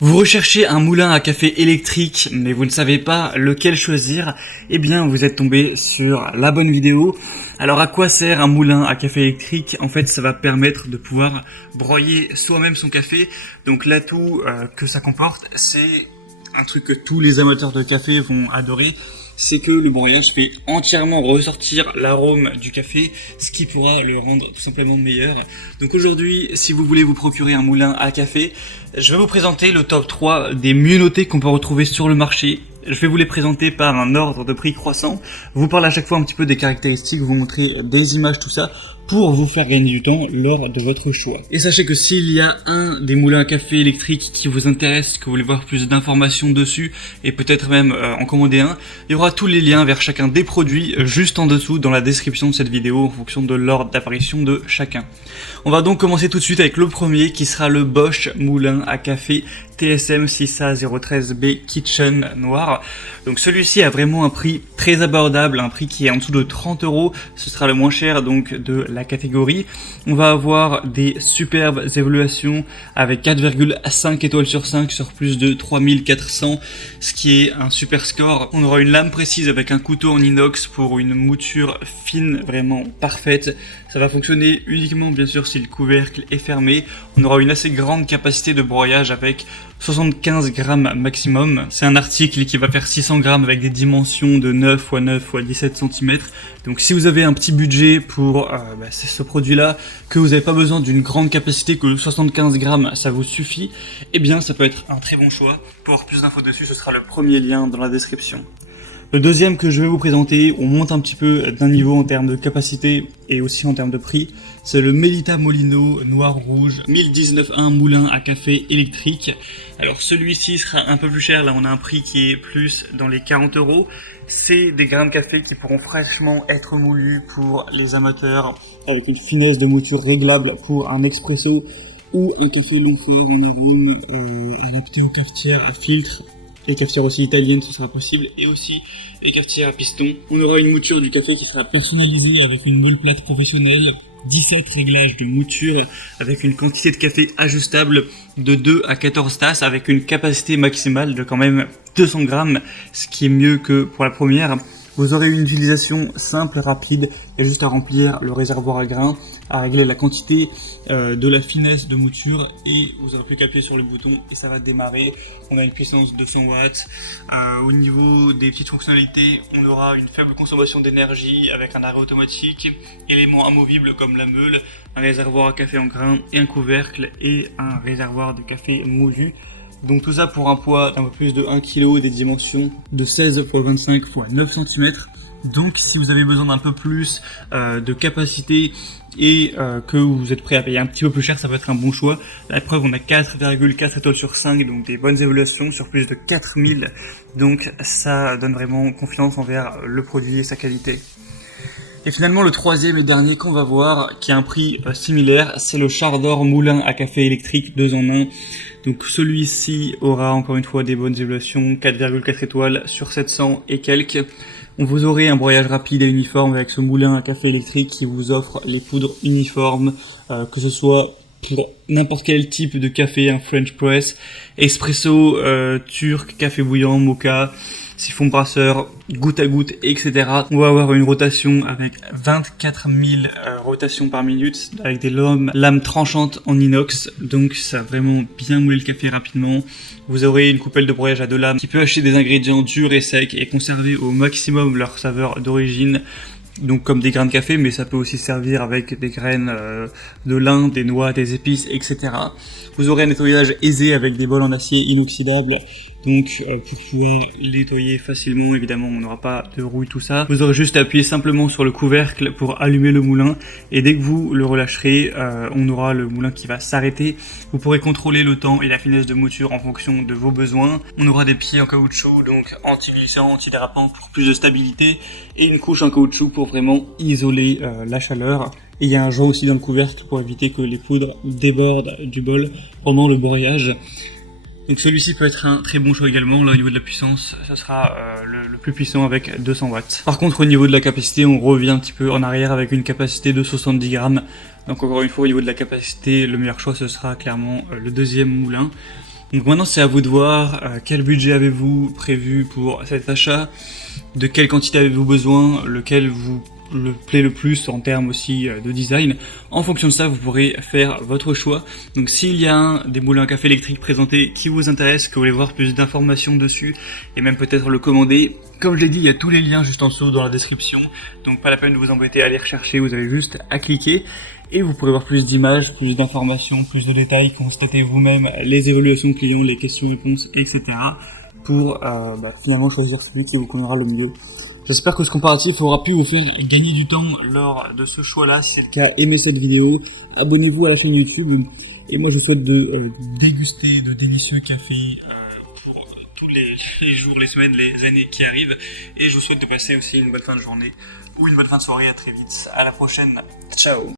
Vous recherchez un moulin à café électrique, mais vous ne savez pas lequel choisir, eh bien vous êtes tombé sur la bonne vidéo. Alors à quoi sert un moulin à café électrique? En fait, ça va permettre de pouvoir broyer soi-même son café. Donc l'atout que ça comporte, c'est un truc que tous les amateurs de café vont adorer. C'est que le broyage fait entièrement ressortir l'arôme du café, ce qui pourra le rendre tout simplement meilleur. Donc aujourd'hui, si vous voulez vous procurer un moulin à café, je vais vous présenter le top 3 des mieux notés qu'on peut retrouver sur le marché. Je vais vous les présenter par un ordre de prix croissant, vous parler à chaque fois un petit peu des caractéristiques, vous montrer des images, tout ça, pour vous faire gagner du temps lors de votre choix. Et sachez que s'il y a un des moulins à café électriques qui vous intéresse, que vous voulez voir plus d'informations dessus, et peut-être même en commander un, il y aura tous les liens vers chacun des produits juste en dessous dans la description de cette vidéo en fonction de l'ordre d'apparition de chacun. On va donc commencer tout de suite avec le premier qui sera le Bosch moulin à café TSM 6A013B Kitchen noir. Donc celui-ci a vraiment un prix très abordable, un prix qui est en dessous de 30 €. Ce sera le moins cher donc de la catégorie. On va avoir des superbes évaluations avec 4,5 étoiles sur 5 sur plus de 3400, ce qui est un super score. On aura une lame précise avec un couteau en inox pour une mouture fine vraiment parfaite. Ça va fonctionner uniquement bien sûr si le couvercle est fermé. On aura une assez grande capacité de broyage avec 75 grammes maximum. C'est un article qui va faire 600 grammes avec des dimensions de 9 x 9 x 17 cm. Donc si vous avez un petit budget pour ce produit-là, que vous n'avez pas besoin d'une grande capacité, que 75 grammes ça vous suffit, eh bien ça peut être un très bon choix. Pour avoir plus d'infos dessus, ce sera le premier lien dans la description. Le deuxième que je vais vous présenter, on monte un petit peu d'un niveau en termes de capacité et aussi en termes de prix. C'est le Melita Molino noir-rouge 1019.1 moulin à café électrique. Alors celui-ci sera un peu plus cher, là on a un prix qui est plus dans les 40 €. C'est des grains de café qui pourront fraîchement être moulus pour les amateurs avec une finesse de mouture réglable pour un expresso ou un café long fort en arôme adapté aux cafetières à filtre. Les cafetières aussi italiennes, ce sera possible, et aussi les cafetières à piston. On aura une mouture du café qui sera personnalisée avec une meule plate professionnelle, 17 réglages de mouture avec une quantité de café ajustable de 2 à 14 tasses avec une capacité maximale de quand même 200 grammes, ce qui est mieux que pour la première. Vous aurez une utilisation simple, rapide, il y a juste à remplir le réservoir à grains, à régler la quantité de la finesse de mouture et vous n'aurez plus qu'à appuyer sur le bouton et ça va démarrer. On a une puissance de 200 watts. Au niveau des petites fonctionnalités, on aura une faible consommation d'énergie avec un arrêt automatique, éléments amovibles comme la meule, un réservoir à café en grains et un couvercle et un réservoir de café moulu. Donc tout ça pour un poids d'un peu plus de 1 kg, des dimensions de 16 x 25 x 9 cm. Donc si vous avez besoin d'un peu plus de capacité et que vous êtes prêt à payer un petit peu plus cher, ça peut être un bon choix. La preuve, on a 4,4 étoiles sur 5, donc des bonnes évaluations sur plus de 4000. Donc ça donne vraiment confiance envers le produit et sa qualité. Et finalement, le troisième et dernier qu'on va voir, qui a un prix similaire, c'est le Chardor moulin à café électrique 2 en 1. Donc celui-ci aura encore une fois des bonnes évaluations, 4,4 étoiles sur 700 et quelques. Vous aurez un broyage rapide et uniforme avec ce moulin à café électrique qui vous offre les poudres uniformes, que ce soit pour n'importe quel type de café, un French press, espresso, turc, café bouillant, mocha, siphon brasseur, goutte à goutte, etc. On va avoir une rotation avec 24 000 rotations par minute avec des lames tranchantes en inox, donc ça va vraiment bien mouler le café rapidement. Vous aurez une coupelle de broyage à 2 lames qui peut acheter des ingrédients durs et secs et conserver au maximum leur saveur d'origine, donc comme des grains de café, mais ça peut aussi servir avec des graines de lin, des noix, des épices, etc. Vous aurez un nettoyage aisé avec des bols en acier inoxydable, donc pour pouvoir nettoyer facilement, évidemment on n'aura pas de rouille, tout ça. Vous aurez juste à appuyer simplement sur le couvercle pour allumer le moulin, et dès que vous le relâcherez, on aura le moulin qui va s'arrêter. Vous pourrez contrôler le temps et la finesse de mouture en fonction de vos besoins. On aura des pieds en caoutchouc, donc anti-glissant, anti-dérapant pour plus de stabilité, et une couche en caoutchouc pour vraiment isoler la chaleur. Et il y a un joint aussi dans le couvercle pour éviter que les poudres débordent du bol pendant le broyage. Donc celui-ci peut être un très bon choix également. Là au niveau de la puissance, ça sera le plus puissant avec 200 watts. Par contre au niveau de la capacité, on revient un petit peu en arrière avec une capacité de 70 grammes. Donc encore une fois au niveau de la capacité, le meilleur choix ce sera clairement le deuxième moulin. Donc maintenant c'est à vous de voir quel budget avez-vous prévu pour cet achat, de quelle quantité avez-vous besoin, lequel vous le plaît le plus en termes aussi de design. En fonction de ça, vous pourrez faire votre choix. Donc s'il y a un des moulins à café électriques présentés qui vous intéresse, que vous voulez voir plus d'informations dessus, et même peut-être le commander, comme je l'ai dit, il y a tous les liens juste en dessous dans la description, donc pas la peine de vous embêter à les rechercher, vous avez juste à cliquer, et vous pourrez voir plus d'images, plus d'informations, plus de détails, constater vous-même les évaluations de clients, les questions-réponses, etc. pour finalement choisir celui qui vous conviendra le mieux. J'espère que ce comparatif aura pu vous faire gagner du temps lors de ce choix-là. Si c'est le cas, aimez cette vidéo, abonnez-vous à la chaîne YouTube. Et moi, je vous souhaite de déguster de délicieux cafés pour tous les jours, les semaines, les années qui arrivent. Et je vous souhaite de passer aussi une bonne fin de journée ou une bonne fin de soirée. À très vite. À la prochaine. Ciao.